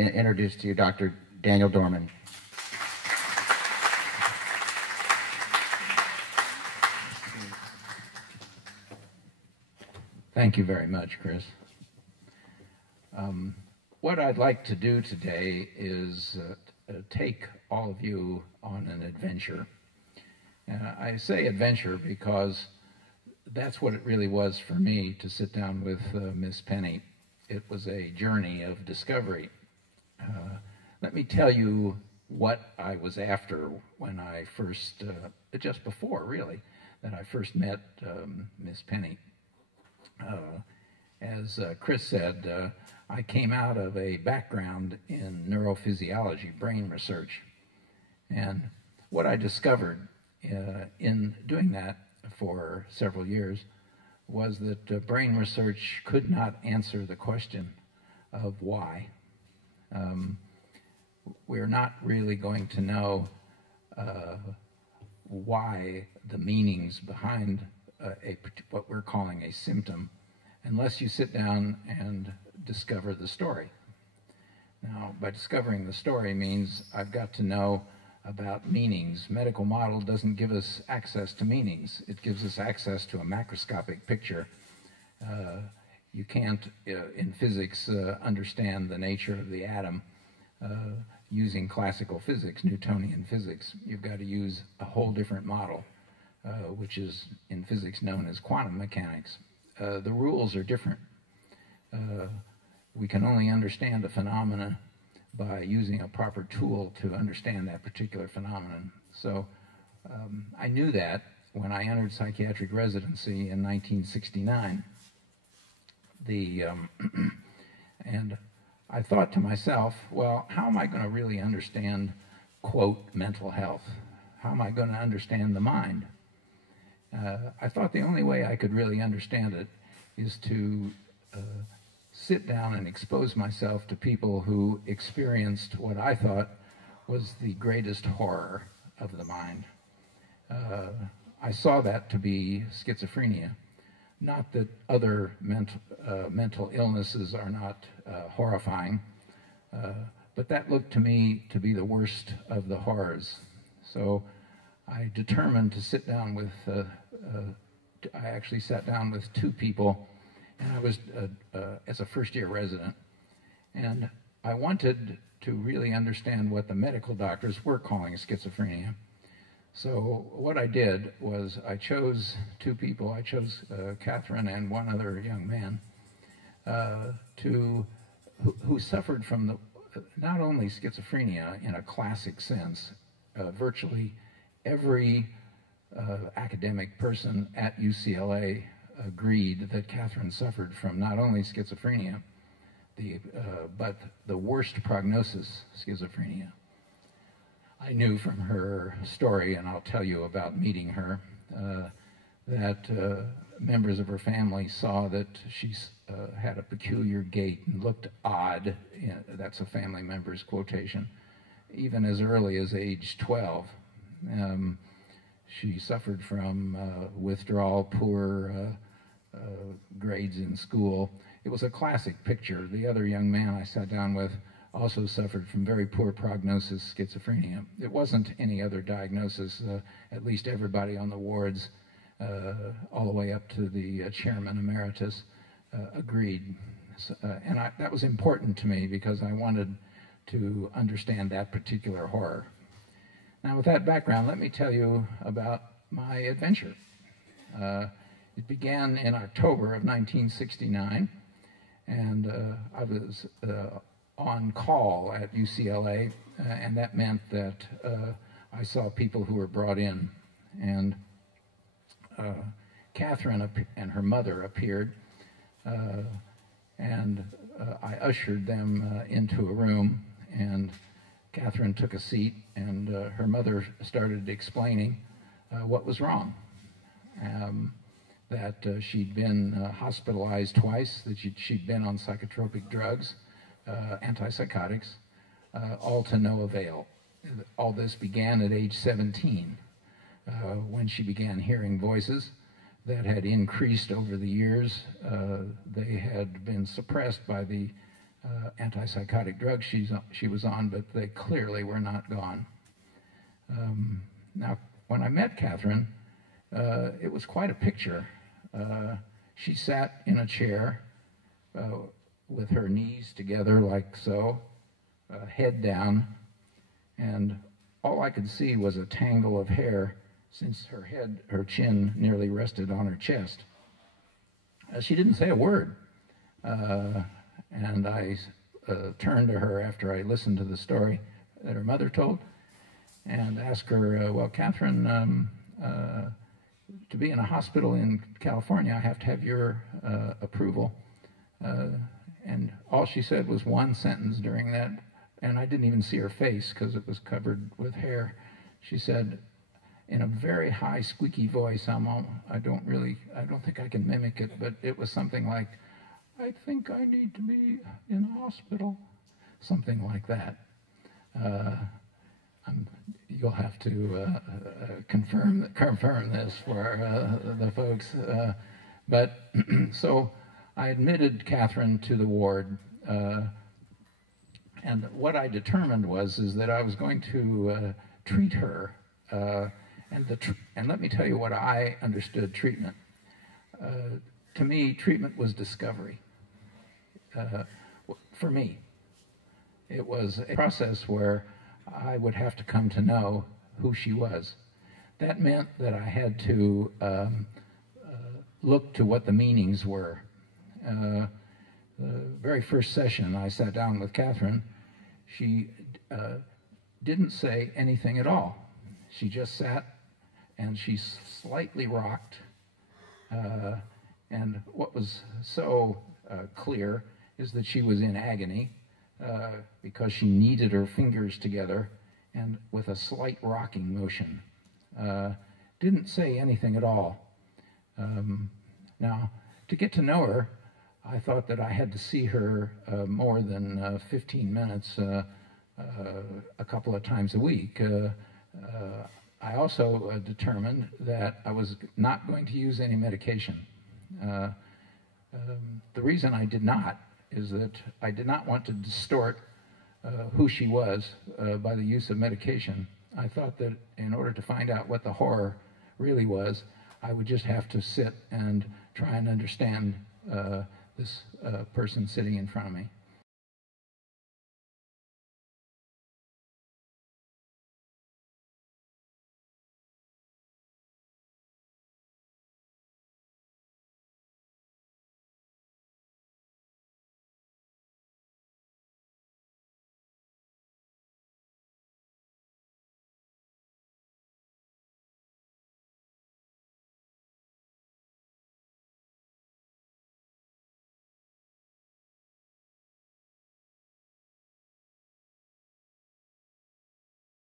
introduce to you Dr. Daniel Dorman. Thank you very much, Chris. What I'd like to do today is take all of you on an adventure. I say adventure because that's what it really was for me to sit down with Miss Penney. It was a journey of discovery. Let me tell you what I was after when I first, just before really, that I first met Miss Penney. As Chris said, I came out of a background in neurophysiology, brain research. And what I discovered in doing that for several years was that brain research could not answer the question of why. We're not really going to know why the meanings behind what we're calling a symptom unless you sit down and discover the story. Now, by discovering the story means I've got to know about meanings. Medical model doesn't give us access to meanings. It gives us access to a macroscopic picture. You can't, in physics, understand the nature of the atom using classical physics, Newtonian physics. You've got to use a whole different model, which is in physics known as quantum mechanics. The rules are different. We can only understand a phenomenon by using a proper tool to understand that particular phenomenon. So I knew that when I entered psychiatric residency in 1969. And I thought to myself, well, how am I going to really understand, quote, mental health? How am I going to understand the mind? I thought the only way I could really understand it is to sit down and expose myself to people who experienced what I thought was the greatest horror of the mind. I saw that to be schizophrenia. Not that other mental illnesses are not horrifying, but that looked to me to be the worst of the horrors. So I determined to sit down with, I actually sat down with two people, and I was, as a first-year resident, and I wanted to really understand what the medical doctors were calling schizophrenia. So what I did was I chose two people. I chose Catherine and one other young man who suffered from not only schizophrenia in a classic sense. Virtually every academic person at UCLA agreed that Catherine suffered from not only schizophrenia, but the worst prognosis, schizophrenia. I knew from her story, and I'll tell you about meeting her, that members of her family saw that she had a peculiar gait and looked odd. That's a family member's quotation. Even as early as age 12. She suffered from withdrawal, poor grades in school. It was a classic picture. The other young man I sat down with also suffered from very poor prognosis schizophrenia. It wasn't any other diagnosis. At least everybody on the wards, all the way up to the chairman emeritus, agreed. And that was important to me because I wanted to understand that particular horror. Now, with that background, let me tell you about my adventure. It began in October of 1969, and I was on call at UCLA, and that meant that I saw people who were brought in. And Catherine and her mother appeared, and I ushered them into a room, and Catherine took a seat, and her mother started explaining what was wrong. That she'd been hospitalized twice, that she'd been on psychotropic drugs, antipsychotics, all to no avail. All this began at age 17, when she began hearing voices that had increased over the years. They had been suppressed by the antipsychotic drugs she was on, but they clearly were not gone. Now, when I met Catherine, it was quite a picture. She sat in a chair with her knees together like so, head down, and all I could see was a tangle of hair since her chin nearly rested on her chest. She didn't say a word, and I turned to her after I listened to the story that her mother told and asked her, well, Catherine, to be in a hospital in California, I have to have your approval. And all she said was one sentence during that, and I didn't even see her face because it was covered with hair. She said, in a very high, squeaky voice, I don't think I can mimic it, but it was something like, I think I need to be in a hospital, something like that. You'll have to confirm this for the folks. But so I admitted Catherine to the ward, and what I determined is that I was going to treat her. And let me tell you what I understood treatment. To me, treatment was discovery. For me, it was a process where I would have to come to know who she was. That meant that I had to look to what the meanings were. The very first session I sat down with Catherine, she didn't say anything at all. She just sat and she slightly rocked. And what was so clear is that she was in agony because she kneaded her fingers together and with a slight rocking motion. Didn't say anything at all. Now, to get to know her, I thought that I had to see her more than 15 minutes a couple of times a week. I also determined that I was not going to use any medication. The reason I did not is that I did not want to distort who she was by the use of medication. I thought that in order to find out what the horror really was, I would just have to sit and try and understand this person sitting in front of me.